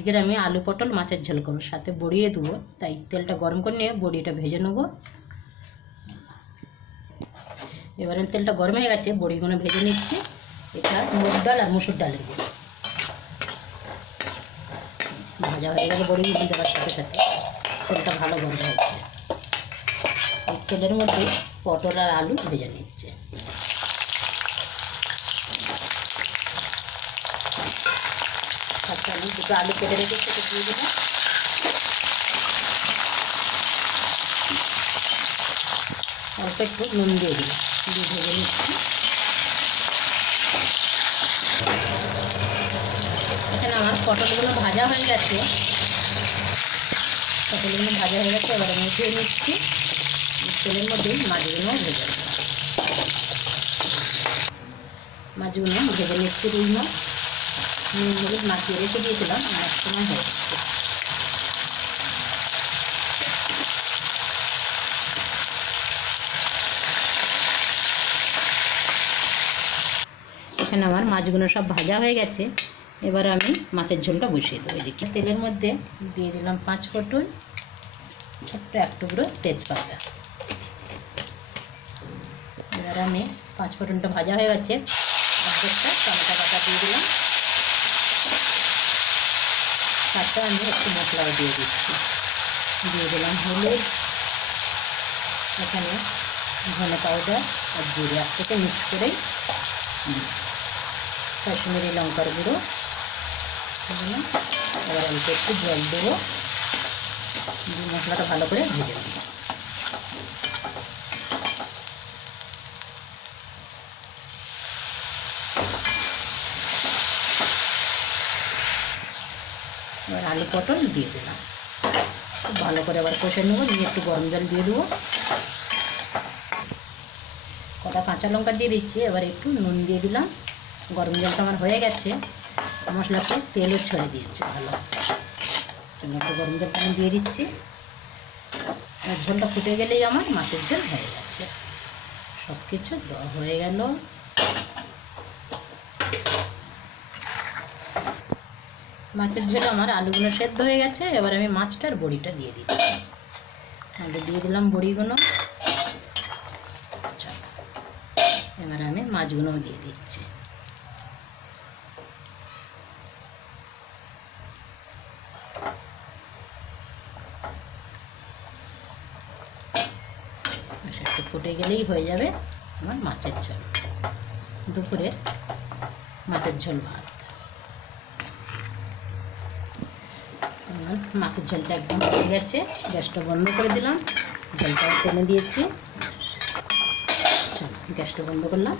আজকের আমি আলু পটল মাছের ঝোল করব, সাথে বড়িয়ে দেবো। তাই তেলটা গরম করে নিয়ে বড়িটা ভেজে নেব। এবারে তেলটা গরম হয়ে গেছে, বড়িগুলো ভেজে নিচ্ছি। এটা মুগ ডাল আর মুসুর ডালের গুঁড়ো ভাজা হয়ে গেলে বড়িগুলো দেওয়ার সাথে সাথে তেলটা ভালো গরম হচ্ছে। এই তেলের মধ্যে পটল আর আলু ভেজে নিচ্ছে। আমি দুটো আলু কেটে রেখে সেটা দিয়ে দিলাম। অল্প একটু নুন দিয়ে দিলাম, দিয়ে ভেজে নিচ্ছি। এখানে আমার পটলগুলো ভাজা হয়ে গেছে। এবার আমি উঠিয়ে নিচ্ছি। তেলের মধ্যে মাছগুলো ভেজে নেব। মাছগুলো ভেজে নিচ্ছি। রুই মাছ নুন হলুদ মাখিয়ে রেখে দিয়েছিলাম, অনেক সময় হয়ে যাচ্ছে। এখানে আমার মাছগুলো সব ভাজা হয়ে গেছে। এবার আমি মাছের ঝোলটা বসিয়ে দেবো। এদিকে তেলের মধ্যে দিয়ে দিলাম 5 ফোঁটন, ছোট্ট এক টুকরো তেজপাতা। এবার আমি 5 ফোঁটনটা ভাজা হয়ে গেছে, অর্ধেকটা টমেটো বাটা দিয়ে দিলাম। সাথে আমি একটু মশলাও দিয়ে দিচ্ছি। দিয়ে দিলাম হলুদ, এখানে ধনে পাউডার আর জিরে একসাথে মিক্স করেই কাশ্মীরি লঙ্কার গুঁড়ো দিলাম। এবার অল্প একটু জল দেবো, দিয়ে মশলাটা ভালো করে ভেজে নেব। এবার আলু পটল দিয়ে দিলাম, খুব ভালো করে আবার কষে নেবো। দিয়ে একটু গরম জল দিয়ে দেবো, কটা কাঁচা লঙ্কা দিয়ে দিচ্ছি। এবার একটু নুন দিয়ে দিলাম। গরম জলটা আমার হয়ে গেছে, মশলাতে তেলও ছেড়ে দিয়েছে ভালো। একটু গরম জলটা আমি দিয়ে দিচ্ছি। ঝোলটা ফুটে গেলেই আমার মাছের ঝোল হয়ে যাচ্ছে। সব কিছু দেওয়া হয়ে গেল। মাছের ঝোল আমার আলুগুলো সেদ্ধ হয়ে গেছে। এবার আমি মাছটার বড়িটা দিয়ে দিচ্ছি। আলু দিয়ে দিলাম, বড়িগুলো। এবার আমি মাছগুলোও দিয়ে দিচ্ছি। একটু ফুটে গেলেই হয়ে যাবে আমার মাছের ঝোল, দুপুরের মাছের ঝোল ভাত। আমার মাছের ঝোলটা একদম হয়ে গেছে, গ্যাসটা বন্ধ করে দিলাম। ঝোলটা টেনে দিয়েছি, গ্যাসটা বন্ধ করলাম।